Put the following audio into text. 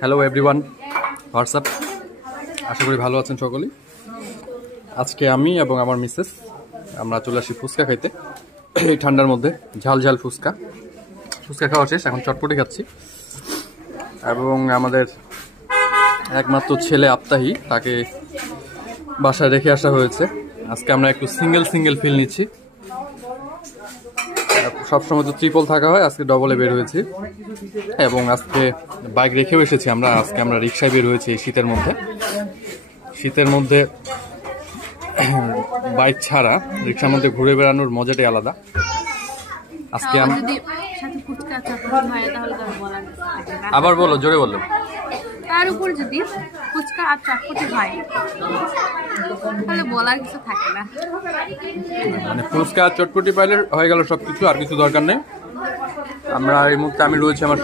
Hello everyone, WhatsApp. আশা করি ভালো আছেন সকলেই। আজকে আমি এবং আমার মিসেস আমরা চলে আসি ফুচকা খাইতে। এই ঠান্ডার মধ্যে ঝাল ঝাল ফুচকা খাওয়া শেষ, এখন চটপটি খাচ্ছি। এবং আমাদের একমাত্র ছেলে আপ্তাহি, তাকে বাসায় রেখে আসা হয়েছে। আজকে আমরা একটু সিঙ্গেল ফিল নিচ্ছি। সবসময় তো ট্রিপল থাকা হয়, আজকে ডবলে বের হয়েছি। এবং আজকে বাইক রেখেও এসেছি আমরা। আজকে আমরা রিক্সায় বের হয়েছি এই শীতের মধ্যে বাইক ছাড়া রিক্সার মধ্যে ঘুরে বেড়ানোর মজাটাই আলাদা। আজকে আবার বলো, জোরে বললো। তার উপর যদি ফুচকা আর চটপটি হয় তাহলে বলার কিছু থাকে না। মানে ফুচকা আর চটপটি পাইলে হয়ে গেল সবকিছু, আর কিছু দরকার নেই। আমরা এই মুহূর্তে আমি রয়েছে আমার